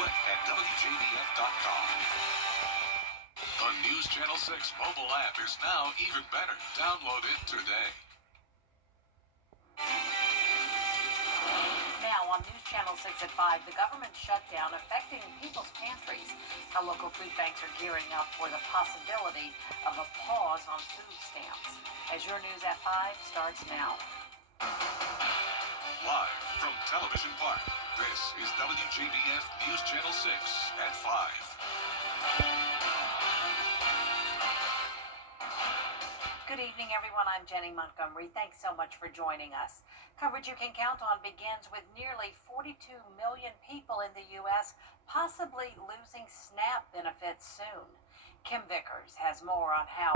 click at WJBF.com. The News Channel 6 mobile app is now even better. Download it today. Now on News Channel 6 at 5, the government shutdown affecting people's pantries. How local food banks are gearing up for the possibility of a pause on food stamps. As your News at 5 starts now. Live from Television Park, this is WJBF News Channel 6 at 5. Good evening, everyone. I'm Jenny Montgomery. Thanks so much for joining us. Coverage you can count on begins with nearly 42 million people in the U.S. possibly losing SNAP benefits soon. Kim Vickers has more on how.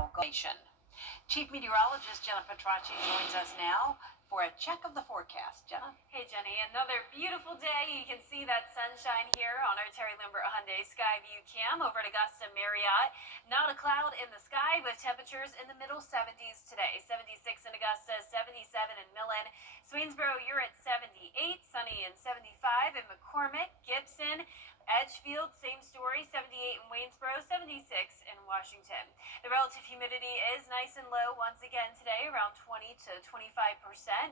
Chief Meteorologist Jenna Petracci joins us now for a check of the forecast. Jenna? Hey, Jenny. Another beautiful day. You can see that sunshine here on our Terry Limber Hyundai Skyview Cam over at Augusta Marriott. Not a cloud in the sky with temperatures in the middle 70s today. 76 in Augusta, 77 in Millen. Swainsboro, you're at 78. Sunny and 75 in McCormick. Gibson, Edgefield, same story, 78 in Waynesboro, 76 in Washington. The relative humidity is nice and low once again today, around 20 to 25%,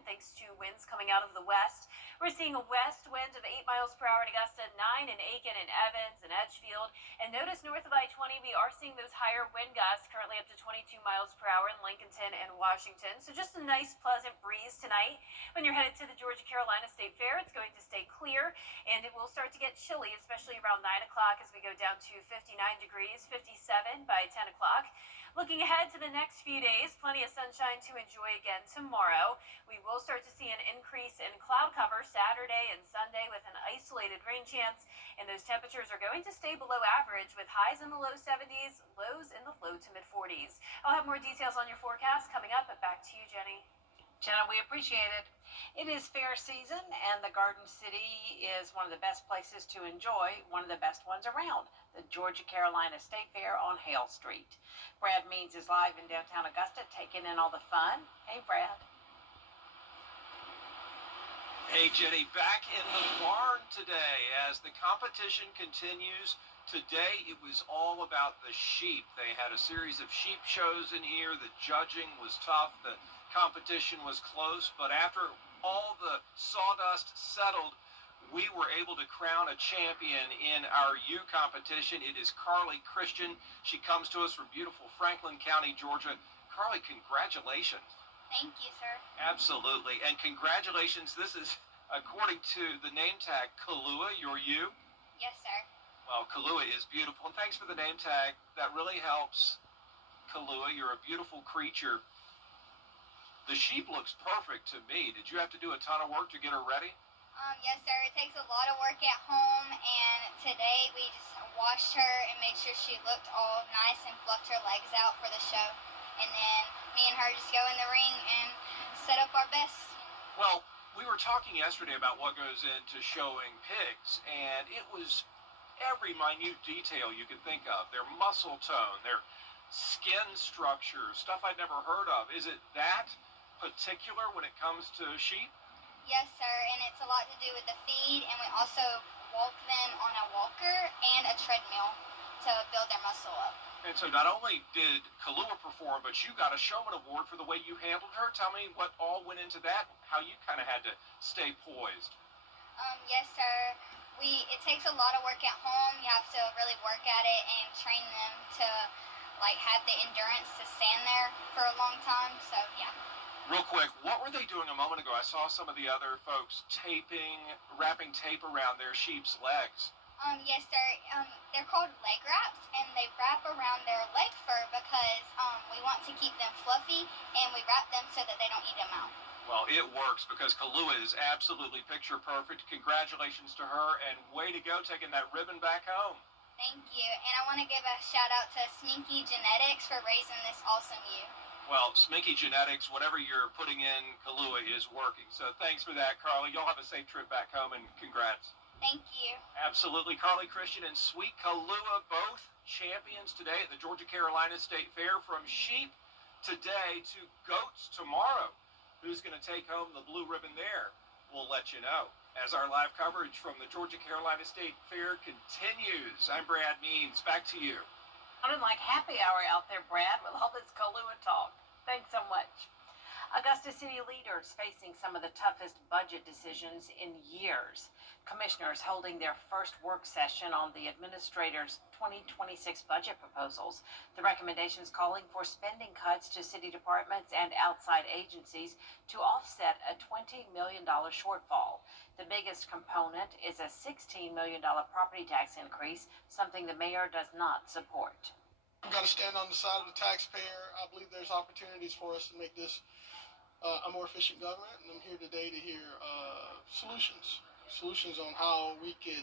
thanks to winds coming out of the west. We're seeing a west wind of 8 miles per hour in Augusta, 9 in Aiken and Evans and Edgefield. And notice north of I-20, we are seeing those higher wind gusts, currently up to 22 miles per hour in Lincolnton and Washington. So just a nice, pleasant breeze tonight. When you're headed to the Georgia-Carolina State Fair, it's going to stay clear, and it will start to get chilly, especially around 9 o'clock as we go down to 59 degrees, 57 by 10 o'clock. Looking ahead to the next few days, plenty of sunshine to enjoy again tomorrow. We will start to see an increase in cloud cover Saturday and Sunday with an isolated rain chance, and those temperatures are going to stay below average with highs in the low 70s, lows in the low to mid 40s. I'll have more details on your forecast coming up, but back to you, Jenny. Jenna, we appreciate it. It is fair season, and the Garden City is one of the best places to enjoy, one of the best ones around, the Georgia-Carolina State Fair on Hale Street. Brad Means is live in downtown Augusta, taking in all the fun. Hey, Brad. Hey, Jenny, back in the barn today as the competition continues. Today, it was all about the sheep. They had a series of sheep shows in here. The judging was tough. The competition was close, but after all the sawdust settled, we were able to crown a champion in our ewe competition. It is Carly Christian. She comes to us from beautiful Franklin County, Georgia. Carly, congratulations. Thank you, sir. Absolutely, and congratulations. This is, according to the name tag, Kalua, your ewe. Yes, sir. Well, Kalua is beautiful, and thanks for the name tag. That really helps. Kalua, you're a beautiful creature. The sheep looks perfect to me. Did you have to do a ton of work to get her ready? Yes, sir. It takes a lot of work at home, and today we just washed her and made sure she looked all nice and fluffed her legs out for the show. And then me and her just go in the ring and set up our best. Well, we were talking yesterday about what goes into showing pigs, and it was every minute detail you could think of. Their muscle tone, their skin structure, stuff I'd never heard of. Is it that particular when it comes to sheep? Yes, sir, and it's a lot to do with the feed, and we also walk them on a walker and a treadmill to build their muscle up. And so not only did Kalua perform, but you got a showman award for the way you handled her. Tell me what all went into that, how you kind of had to stay poised. Yes, sir. It takes a lot of work at home. You have to really work at it and train them to have the endurance to stand there for a long time. So, yeah. Real quick, what were they doing a moment ago? I saw some of the other folks wrapping tape around their sheep's legs. Yes, sir. They're called leg wraps, and they wrap around their leg fur because we want to keep them fluffy, and we wrap them so that they don't eat them out. Well, it works because Kalua is absolutely picture perfect. Congratulations to her, and way to go taking that ribbon back home. Thank you, and I want to give a shout out to Sminky Genetics for raising this awesome ewe. Well, Sminky Genetics, whatever you're putting in Kalua is working. So thanks for that, Carly. Y'all have a safe trip back home, and congrats. Thank you. Absolutely. Carly Christian and Sweet Kalua, both champions today at the Georgia-Carolina State Fair. From sheep today to goats tomorrow. Who's going to take home the blue ribbon there? We'll let you know. As our live coverage from the Georgia-Carolina State Fair continues, I'm Brad Means. Back to you. Sounded like happy hour out there, Brad, with all this Kahlua talk. Thanks so much. Augusta City leaders facing some of the toughest budget decisions in years. Commissioners holding their first work session on the administrator's 2026 budget proposals. The recommendations calling for spending cuts to city departments and outside agencies to offset a $20 million shortfall. The biggest component is a $16 million property tax increase, something the mayor does not support. We've got to stand on the side of the taxpayer. I believe there's opportunities for us to make this a more efficient government, and I'm here today to hear solutions on how we could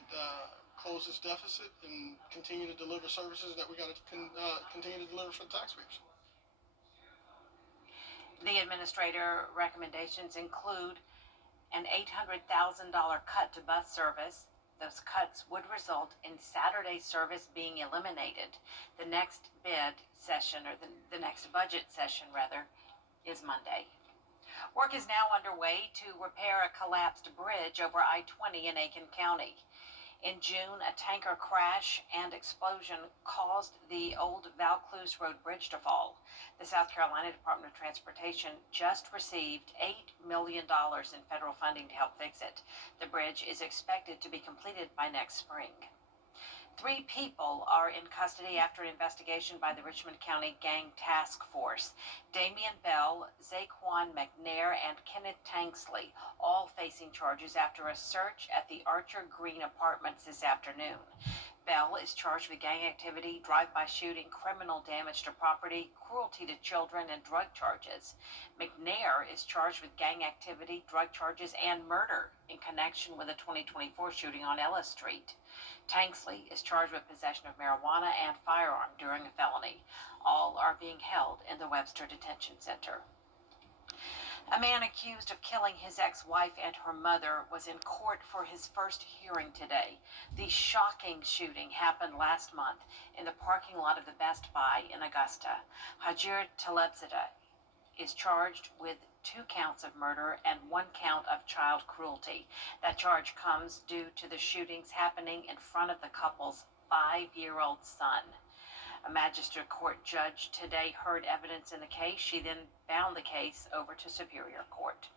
close this deficit and continue to deliver services that we got to continue to deliver for the taxpayers. The administrator recommendations include an $800,000 cut to bus service. Those cuts would result in Saturday service being eliminated. The next bid session, or the next budget session rather, is Monday. Work is now underway to repair a collapsed bridge over I-20 in Aiken County. In June, a tanker crash and explosion caused the old Vaucluse Road Bridge to fall. The South Carolina Department of Transportation just received $8 million in federal funding to help fix it. The bridge is expected to be completed by next spring. 3 people are in custody after an investigation by the Richmond County Gang Task Force. Damian Bell, Zaquan McNair, and Kenneth Tanksley, all facing charges after a search at the Archer Green Apartments this afternoon. Bell is charged with gang activity, drive-by shooting, criminal damage to property, cruelty to children, and drug charges. McNair is charged with gang activity, drug charges, and murder in connection with a 2024 shooting on Ellis Street. Tanksley is charged with possession of marijuana and firearm during a felony. All are being held in the Webster Detention Center. A man accused of killing his ex-wife and her mother was in court for his first hearing today. The shocking shooting happened last month in the parking lot of the Best Buy in Augusta. Hajir Talebzadeh is charged with 2 counts of murder and 1 count of child cruelty. That charge comes due to the shootings happening in front of the couple's 5-year-old son. A magistrate court judge today heard evidence in the case. She then bound the case over to Superior Court.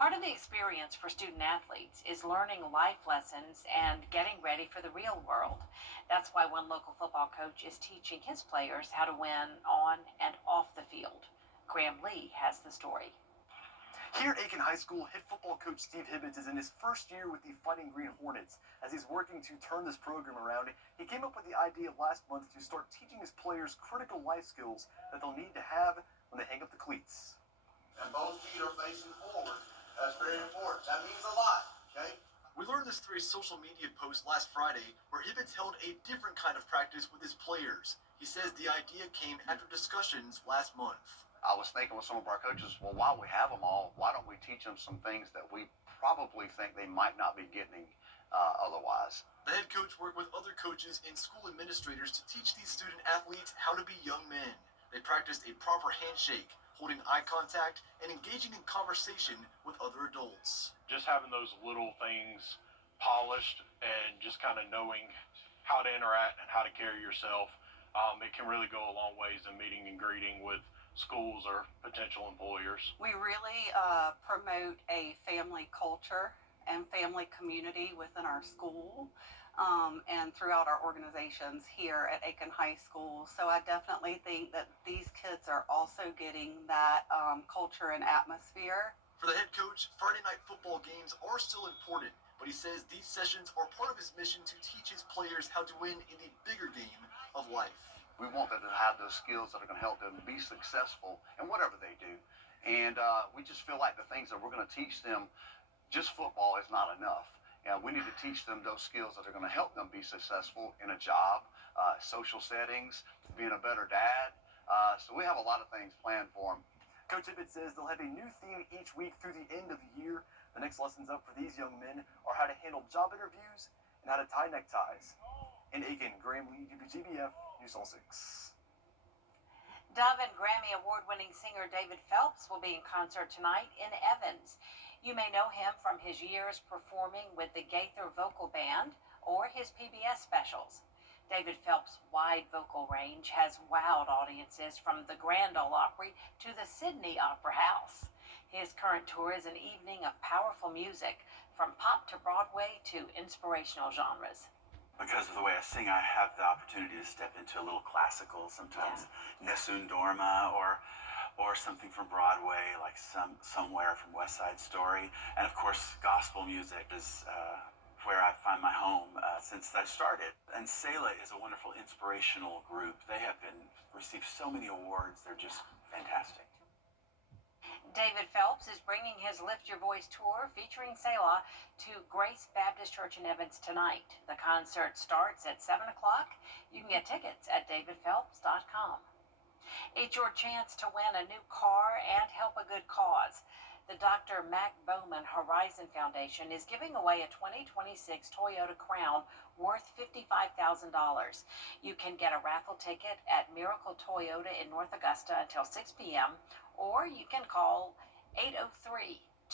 Part of the experience for student athletes is learning life lessons and getting ready for the real world. That's why one local football coach is teaching his players how to win on and off the field. Graham Lee has the story. Here at Aiken High School, head football coach Steve Hibbets is in his first year with the Fighting Green Hornets. As he's working to turn this program around, he came up with the idea last month to start teaching his players critical life skills that they'll need to have when they hang up the cleats. And both feet are facing forward. That's very important. That means a lot, okay? We learned this through a social media post last Friday where Hibbets held a different kind of practice with his players. He says the idea came after discussions last month. I was thinking with some of our coaches, well, while we have them all, why don't we teach them some things that we probably think they might not be getting otherwise. The head coach worked with other coaches and school administrators to teach these student athletes how to be young men. They practiced a proper handshake, holding eye contact, and engaging in conversation with other adults. Just having those little things polished and just kind of knowing how to interact and how to carry yourself, it can really go a long ways in meeting and greeting with schools or potential employers. We really promote a family culture and family community within our school and throughout our organizations here at Aiken High School. So I definitely think that these kids are also getting that culture and atmosphere. For the head coach, Friday night football games are still important, but he says these sessions are part of his mission to teach his players how to win in the bigger game of life. We want them to have those skills that are going to help them be successful in whatever they do. And we just feel like the things that we're going to teach them, just football is not enough. We need to teach them those skills that are going to help them be successful in a job, social settings, being a better dad. So we have a lot of things planned for them. Coach Hibbett says they'll have a new theme each week through the end of the year. The next lessons up for these young men are how to handle job interviews and how to tie neckties. In Aiken, Graham Lee, WJBF, News All 6. Dove and Grammy Award-winning singer David Phelps will be in concert tonight in Evans. You may know him from his years performing with the Gaither Vocal Band or his PBS specials. David Phelps' wide vocal range has wowed audiences from the Grand Ole Opry to the Sydney Opera House. His current tour is an evening of powerful music, from pop to Broadway to inspirational genres. Because of the way I sing, I have the opportunity to step into a little classical, sometimes Nessun Dorma or something from Broadway, like Somewhere from West Side Story. And of course, gospel music is where I find my home since I started. And Selah is a wonderful inspirational group. They have received so many awards. They're just fantastic. David Phelps is bringing his Lift Your Voice tour featuring Selah to Grace Baptist Church in Evans tonight. The concert starts at 7 o'clock. You can get tickets at davidphelps.com. It's your chance to win a new car and help a good cause. The Dr. Mac Bowman Horizon Foundation is giving away a 2026 Toyota Crown worth $55,000. You can get a raffle ticket at Miracle Toyota in North Augusta until 6 p.m., or you can call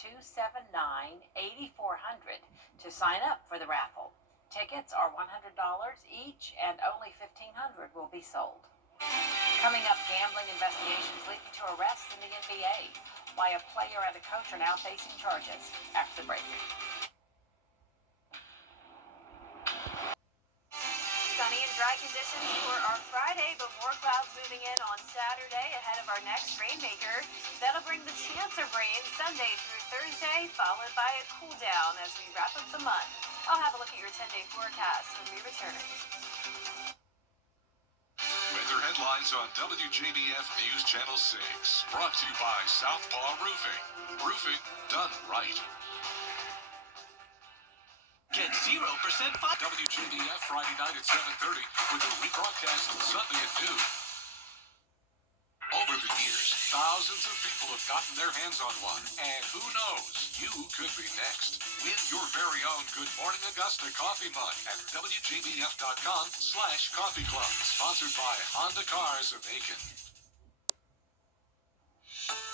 803-279-8400 to sign up for the raffle. Tickets are $100 each, and only $1,500 will be sold. Coming up, gambling investigations leading to arrests in the NBA. Why a player and a coach are now facing charges. After the break. Sunny and dry conditions for our Friday, but more clouds moving in on Saturday ahead of our next rainmaker. That'll bring the chance of rain Sunday through Thursday, followed by a cool down as we wrap up the month. I'll have a look at your 10-day forecast when we return. Weather headlines on WJBF News Channel 6. Brought to you by Southpaw Roofing. Roofing done right. Get 0% WJBF Friday night at 7:30 with a rebroadcast on Sunday at noon. Over the years, thousands of people have gotten their hands on one. And who knows, you could be next. Win your very own Good Morning Augusta coffee mug at WJBF.com/coffee club. Sponsored by Honda Cars of Aiken.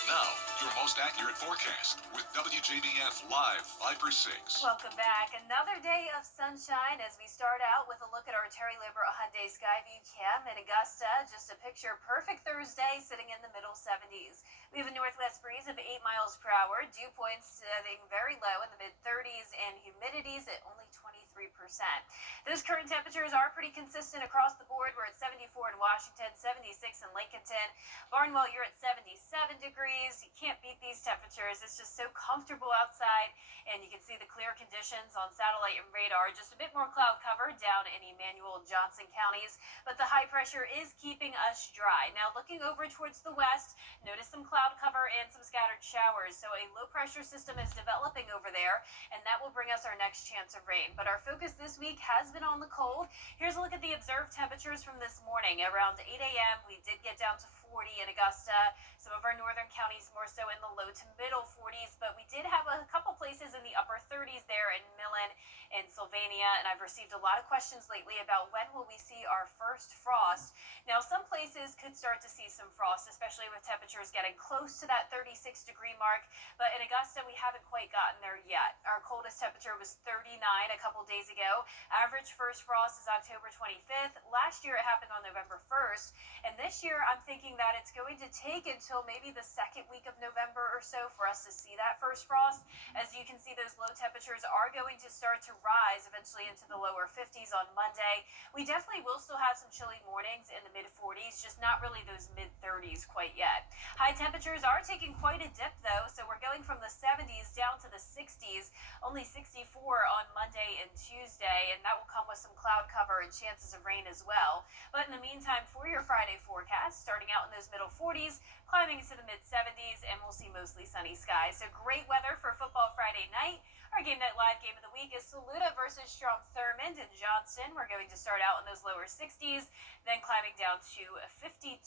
Now, your most accurate forecast with WJBF Live 5/6. Welcome back. Another day of sunshine as we start out with a look at our Terry Lambert Hyundai Skyview Cam in Augusta. Just a picture perfect Thursday sitting in the middle 70s. We have a northwest breeze of 8 miles per hour. Dew points sitting very low in the mid 30s and humidities at only 23%. Those current temperatures are pretty consistent across the board. We're at 74 in Washington, 76 in Lincolnton. Barnwell, you're at 77 degrees. You can't beat these temperatures. It's just so comfortable outside, and you can see the clear conditions on satellite and radar. Just a bit more cloud cover down in Emmanuel and Johnson counties, but the high pressure is keeping us dry. Now, looking over towards the west, notice some cloud cover and some scattered showers. So a low pressure system is developing over there, and that will bring us our next chance of rain. But our focus this week has been on the cold. Here's a look at the observed temperatures from this morning. Around 8 a.m., we did get down to 40 in Augusta. Some of our northern counties more so in the low to middle 40s, but we did have a couple places in the upper 30s there in Millen and Sylvania, and I've received a lot of questions lately about when will we see our first frost. Now, some places could start to see some frost, especially with temperatures getting close to that 36-degree mark, but in Augusta, we haven't quite gotten there yet. Our coldest temperature was 39 a couple days ago. Average first frost is October 25th. Last year, it happened on November 1st, and this year, I'm thinking that it's going to take until maybe the second week of November or so for us to see that first frost. As you can see, those low temperatures are going to start to rise eventually into the lower 50s on Monday. We definitely will still have some chilly mornings in the mid 40s, just not really those mid 30s quite yet. High temperatures are taking quite a dip though, so we're going from the 70s down to the 60s, only 64 on Monday and Tuesday, and that will come with some cloud cover and chances of rain as well. But in the meantime, for your Friday forecast, starting out in those middle 40s, climbing into the mid 70s, and we'll see mostly sunny skies. So great weather for football Friday night. Our Game Night Live game of the week is Saluda versus Strom Thurmond in Johnston. We're going to start out in those lower 60s, then climbing down to 52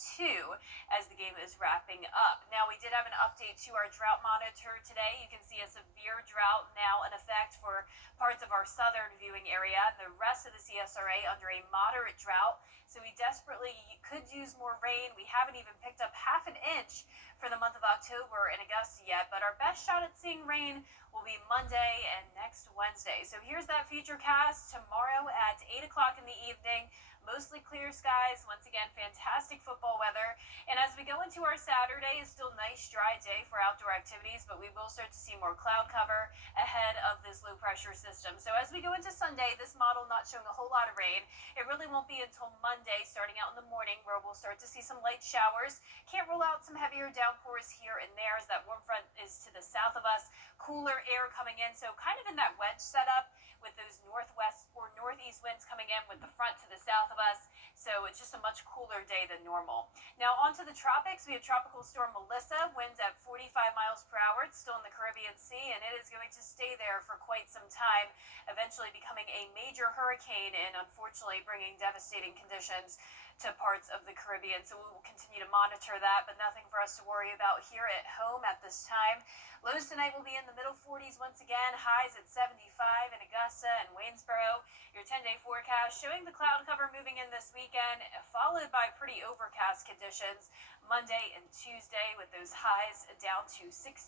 as the game is wrapping up. Now, we did have an update to our drought monitor today. You can see a severe drought now in effect for parts of our southern viewing area, and the rest of the CSRA under a moderate drought. So we desperately could use more rain. We haven't even picked up half an inch for the month of October in Augusta yet, but our best shot at seeing rain will be Monday and next Wednesday. So here's that futurecast tomorrow at 8 o'clock in the evening. Mostly clear skies. Once again, fantastic football weather. And as we go into our Saturday, it's still a nice dry day for outdoor activities, but we will start to see more cloud cover ahead of this low pressure system. So as we go into Sunday, this model not showing a whole lot of rain. It really won't be until Monday, starting out in the morning, where we'll start to see some light showers. Can't rule out some heavier downpours here and there as that warm front is to the south of us. Cooler air coming in, so kind of in that wedge setup with those northwest or northeast winds coming in with the front to the south of us. So it's just a much cooler day than normal. Now onto the tropics, we have Tropical Storm Melissa, winds at 45 miles per hour. It's still in the Caribbean Sea, and it is going to stay there for quite some time, eventually becoming a major hurricane and unfortunately bringing devastating conditions to parts of the Caribbean. So we will continue to monitor that, but nothing for us to worry about here at home at this time. Lows tonight will be in the middle 40s once again, highs at 75 in Augusta and Waynesboro. Your 10-day forecast showing the cloud cover moving in this weekend, followed by pretty overcast conditions Monday and Tuesday with those highs down to 64.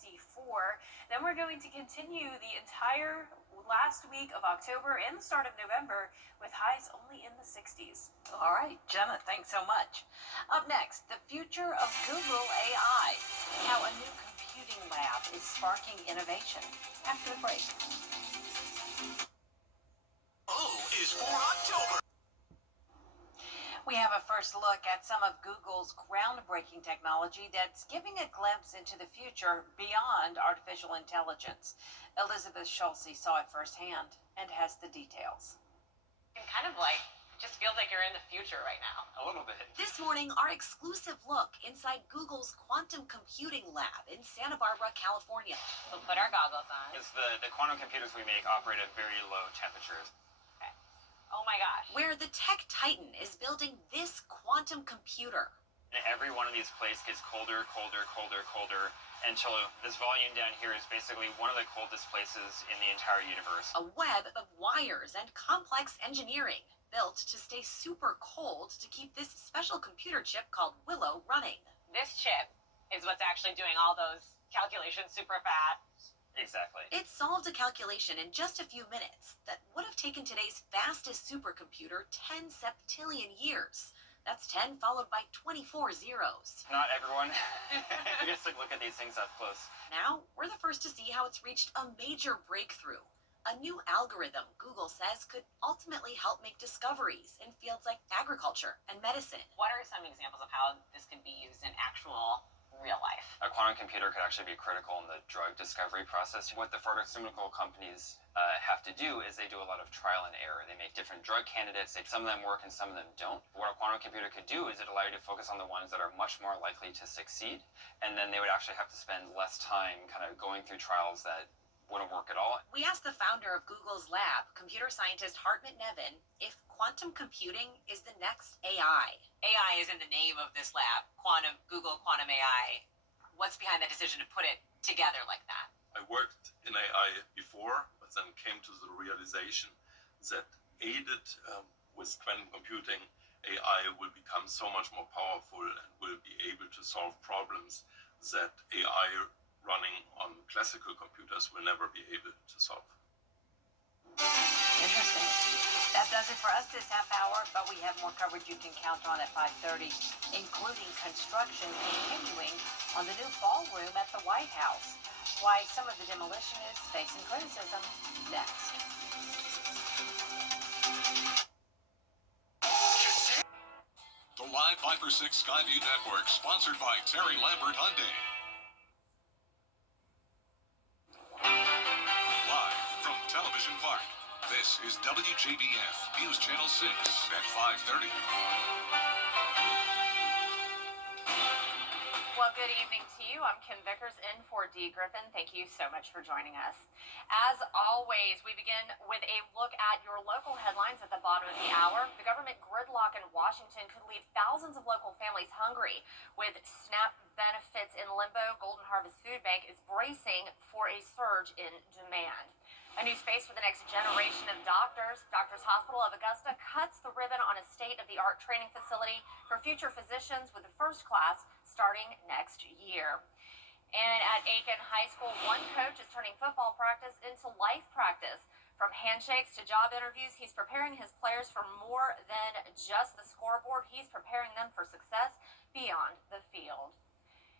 Then we're going to continue the entire last week of October and the start of November with highs only in the 60s. All right, Jenna, thanks so much. Up next, the future of Google AI, how a new computing lab is sparking innovation. After the break. O is for October. We have a first look at some of Google's groundbreaking technology that's giving a glimpse into the future beyond artificial intelligence. Elizabeth Schulze saw it firsthand and has the details. And kind of like, just feels like you're in the future right now. A little bit. This morning, our exclusive look inside Google's quantum computing lab in Santa Barbara, California. So put our goggles on. It's the quantum computers we make operate at very low temperatures. Oh my gosh. Where the tech titan is building this quantum computer. And every one of these plates gets colder, colder, colder, colder, until this volume down here is basically one of the coldest places in the entire universe. A web of wires and complex engineering built to stay super cold to keep this special computer chip called Willow running. This chip is what's actually doing all those calculations super fast. Exactly. It solved a calculation in just a few minutes that would have taken today's fastest supercomputer 10 septillion years. That's 10 followed by 24 zeros. Not everyone gets to look at these things up close. Now, we're the first to see how it's reached a major breakthrough. A new algorithm, Google says, could ultimately help make discoveries in fields like agriculture and medicine. What are some examples of how this could be used in actual real life? A quantum computer could actually be critical in the drug discovery process. What the pharmaceutical companies have to do is they do a lot of trial and error. They make different drug candidates. Some of them work and some of them don't. What a quantum computer could do is it allow you to focus on the ones that are much more likely to succeed, and then they would actually have to spend less time kind of going through trials that wouldn't work at all. We asked the founder of Google's lab, computer scientist Hartmut Nevin, if quantum computing is the next AI. AI is in the name of this lab, Google Quantum AI. What's behind the decision to put it together like that? I worked in AI before, but then came to the realization that aided with quantum computing, AI will become so much more powerful and will be able to solve problems that AI running on classical computers will never be able to solve. Interesting. That does it for us this half hour, but we have more coverage you can count on at 5:30, including construction continuing on the new ballroom at the White House. Why some of the demolition is facing criticism. Next. The Live 5 for 6 Skyview Network, sponsored by Terry Lambert Hyundai. Live from Television Park, this is WJBF News Channel 6 at 5:30. Well, good evening to you. I'm Kim Vickers in for Dee Griffin. Thank you so much for joining us. As always, we begin with a look at your local headlines at the bottom of the hour. The government gridlock in Washington could leave thousands of local families hungry. With SNAP benefits in limbo, Golden Harvest Food Bank is bracing for a surge in demand. A new space for the next generation of doctors. Doctors Hospital of Augusta cuts the ribbon on a state-of-the-art training facility for future physicians with the first class starting next year. And at Aiken High School, one coach is turning football practice into life practice. From handshakes to job interviews, he's preparing his players for more than just the scoreboard. He's preparing them for success beyond the field.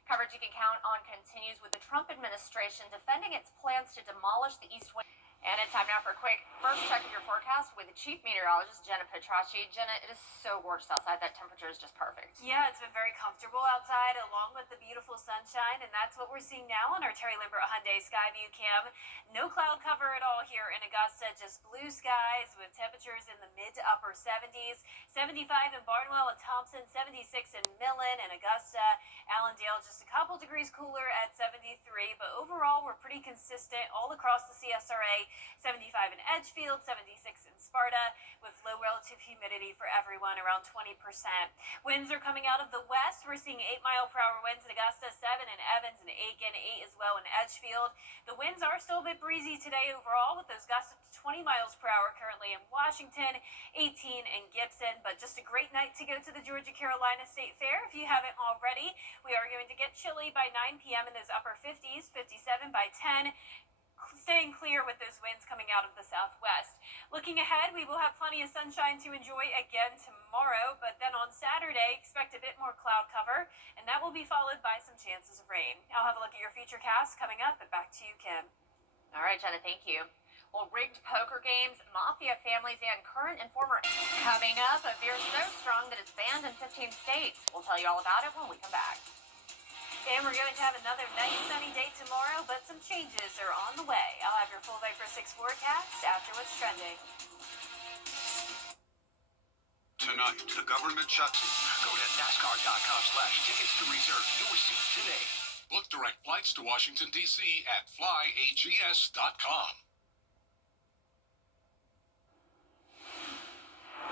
Coverage you can count on continues with the Trump administration defending its plans to demolish the East Wing. And it's time now for a quick first check of your forecast with the chief meteorologist, Jenna Petracci. Jenna, it is so gorgeous outside. That temperature is just perfect. Yeah, it's been very comfortable outside along with the beautiful sunshine, and that's what we're seeing now on our Terry Limbert Hyundai Skyview Cam. No cloud cover at all here in Augusta, just blue skies with temperatures in the mid to upper 70s. 75 in Barnwell and Thompson, 76 in Millen and Augusta. Allendale just a couple degrees cooler at 73, but overall we're pretty consistent all across the CSRA. 75 in Edgefield, 76 in Sparta, with low relative humidity for everyone, around 20%. Winds are coming out of the west. We're seeing 8-mile-per-hour winds in Augusta, 7 in Evans and Aiken, 8 as well in Edgefield. The winds are still a bit breezy today overall, with those gusts up to 20 miles per hour currently in Washington, 18 in Gibson, but just a great night to go to the Georgia-Carolina State Fair if you haven't already. We are going to get chilly by 9 p.m. in those upper 50s, 57 by 10. Staying clear with those winds coming out of the southwest. Looking ahead, we will have plenty of sunshine to enjoy again tomorrow, but then on Saturday, expect a bit more cloud cover, and that will be followed by some chances of rain. I'll have a look at your future cast coming up, but back to you, Kim. All right, Jenna, thank you. Well, rigged poker games, mafia families, and current and former. Coming up, a beer so strong that it's banned in 15 states. We'll tell you all about it when we come back. And we're going to have another nice sunny day tomorrow, but some changes are on the way. I'll have your full Viper 6 forecast after what's trending. Tonight, the government shuts. Go to NASCAR.com/tickets to reserve your seat today. Book direct flights to Washington, D.C. at flyags.com.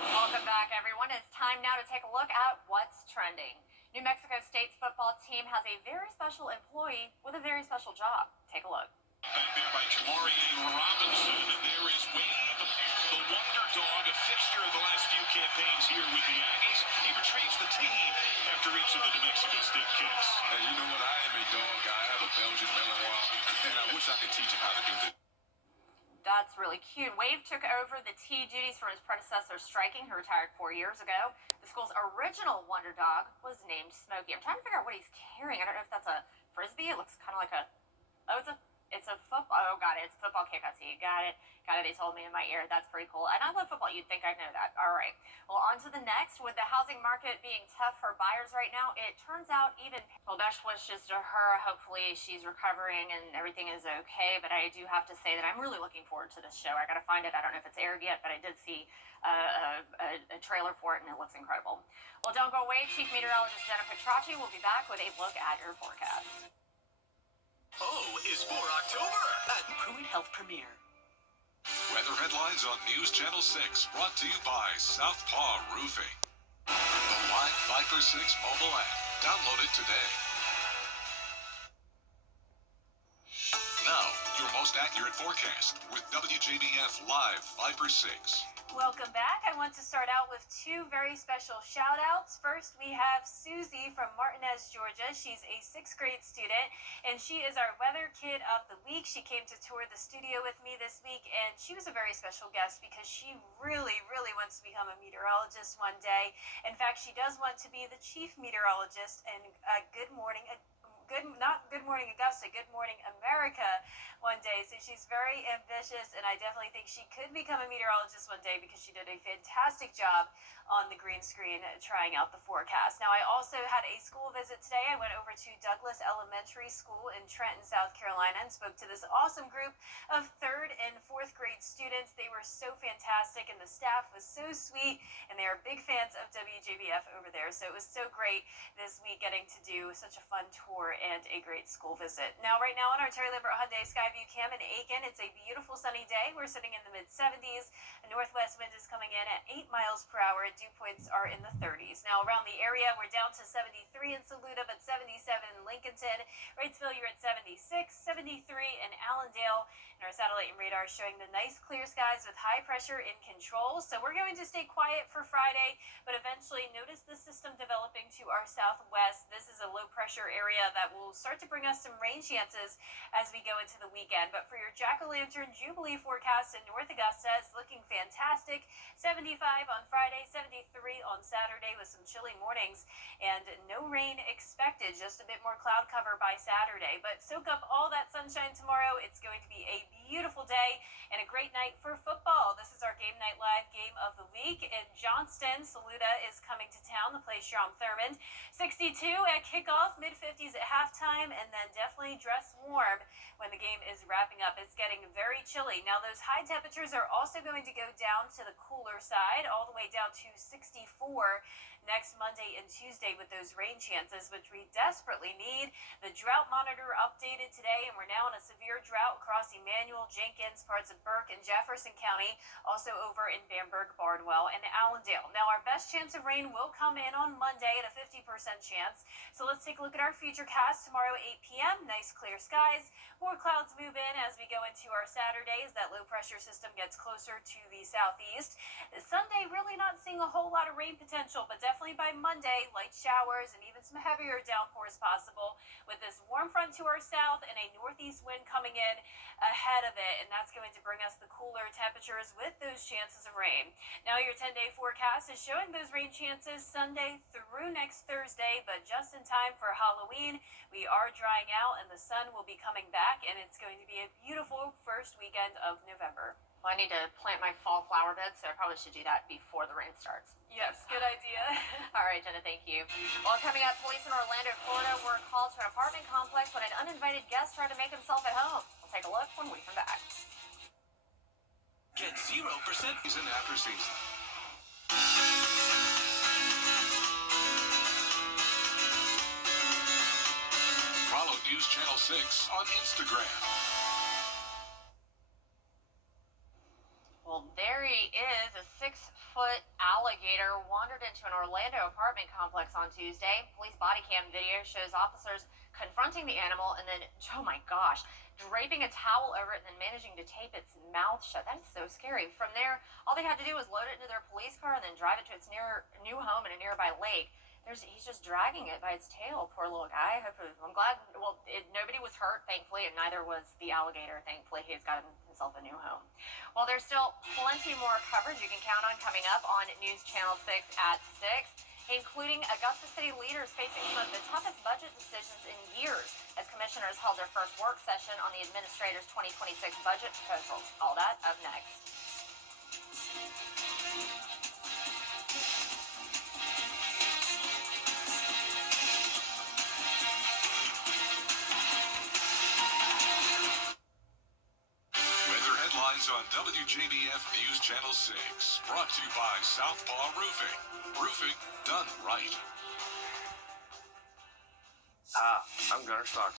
Welcome back, everyone. It's time now to take a look at what's trending. New Mexico State's football team has a very special employee with a very special job. Take a look. Back there by Jamari Robinson, and there is Wave, the wonder dog, a fixture of the last few campaigns here with the Aggies. He retrieves the tee after each of the New Mexico State kicks. Hey, you know what? I am a dog guy. I have a Belgian Malinois, and I wish I could teach him how to do this. That's really cute. Wave took over the tee duties from his predecessor Striking, who retired 4 years ago. The school's original wonder dog was named Smokey. I'm trying to figure out what he's carrying. I don't know if that's a frisbee. It looks kind of like a, it's a football. Oh, got it. It's a football kick. I see. Got it. They told me in my ear. That's pretty cool. And I love football. You'd think I know that. All right. Well, on to the next. With the housing market being tough for buyers right now, it turns out even, well, best wishes to her. Hopefully she's recovering and everything is okay. But I do have to say that I'm really looking forward to this show. I got to find it. I don't know if it's aired yet, but I did see a trailer for it, and it looks incredible. Well, don't go away. Chief Meteorologist Jenna Petracci will be back with a look at your forecast. O is for October at Pruitt Health Premier. Weather headlines on News Channel 6, brought to you by Southpaw Roofing. The live Viper 6 mobile app. Download it today. Now, your most accurate forecast with WJBF Live Viper 6. Welcome back. I want to start out with two very special shout outs. First, we have Susie from Martinez, Georgia. She's a 6th grade student, and she is our Weather Kid of the Week. She came to tour the studio with me this week, and she was a very special guest because she really, really wants to become a meteorologist one day. In fact, she does want to be the chief meteorologist in Good Morning Augusta, Good Morning America one day. So she's very ambitious, and I definitely think she could become a meteorologist one day because she did a fantastic job on the green screen trying out the forecast. Now, I also had a school visit today. I went over to Douglas Elementary School in Trenton, South Carolina, and spoke to this awesome group of 3rd and 4th grade students. They were so fantastic, and the staff was so sweet, and they are big fans of WJBF over there. So it was so great this week getting to do such a fun tour and a great school visit. Now, right now on our Terry Limbert Hyundai Skyview Cam in Aiken, it's a beautiful sunny day. We're sitting in the mid-70s. A northwest wind is coming in at miles per hour. Dew points are in the 30s. Now around the area, we're down to 73 in Saluda, but 77 in Lincolnton. Wrightsville, you're at 76, 73 in Allendale. And our satellite and radar showing the nice clear skies with high pressure in control. So we're going to stay quiet for Friday, but eventually notice the system developing to our southwest. This is a low pressure area that will start to bring us some rain chances as we go into the weekend. But for your Jack-o'-lantern Jubilee forecast in North Augusta, it's looking fantastic. 75 on Friday, 73 on Saturday with some chilly mornings, and no rain expected, just a bit more cloud cover by Saturday. But soak up all that sunshine tomorrow. It's going to be a beautiful day and a great night for football. This is our Game Night Live game of the week in Johnston. Saluda is coming to town, the place Sharon Thurmond. 62 at kickoff, mid-50s at halftime, and then definitely dress warm when the game is wrapping up. It's getting very chilly. Now, those high temperatures are also going to go down to the cooler side, all the way down to 64 next Monday and Tuesday with those rain chances, which we desperately need. The drought monitor updated today, and we're now in a severe drought across Emmanuel, Jenkins, parts of Burke and Jefferson County, also over in Bamberg, Barnwell, and Allendale. Now, our best chance of rain will come in on Monday at a 50% chance. So let's take a look at our futurecast tomorrow at 8 p.m. Nice clear skies. More clouds move in as we go into our Saturday as that low pressure system gets closer to the southeast. Sunday, really not seeing a whole lot of rain potential, but definitely by Monday, light showers and even some heavier downpours possible with this warm front to our south and a northeast wind coming in ahead of it, and that's going to bring us the cooler temperatures with those chances of rain. Now your 10-day forecast is showing those rain chances Sunday through next Thursday, but just in time for Halloween. We are drying out and the sun will be coming back, and it's going to be a beautiful first weekend of November. Well, I need to plant my fall flower bed, so I probably should do that before the rain starts. Yes, good idea. All right, Jenna, thank you. Well, coming up, police in Orlando, Florida were called to an apartment complex when an uninvited guest tried to make himself at home. We'll take a look when we come back. Get 0% season after season. Follow News Channel 6 on Instagram. Well, there he is. A 6-foot alligator wandered into an Orlando apartment complex on Tuesday. Police body cam video shows officers confronting the animal and then, oh my gosh, draping a towel over it and then managing to tape its mouth shut. That is so scary. From there, all they had to do was load it into their police car and then drive it to its new home in a nearby lake. He's just dragging it by its tail, poor little guy. I'm glad, nobody was hurt, thankfully, and neither was the alligator, thankfully. He's gotten himself a new home. Well, there's still plenty more coverage you can count on coming up on News Channel 6 at 6, including Augusta City leaders facing some of the toughest budget decisions in years as commissioners held their first work session on the administrator's 2026 budget proposals. All that up next. On WJBF News Channel 6, brought to you by Southpaw Roofing. Roofing done right. I'm Gunnar Stock.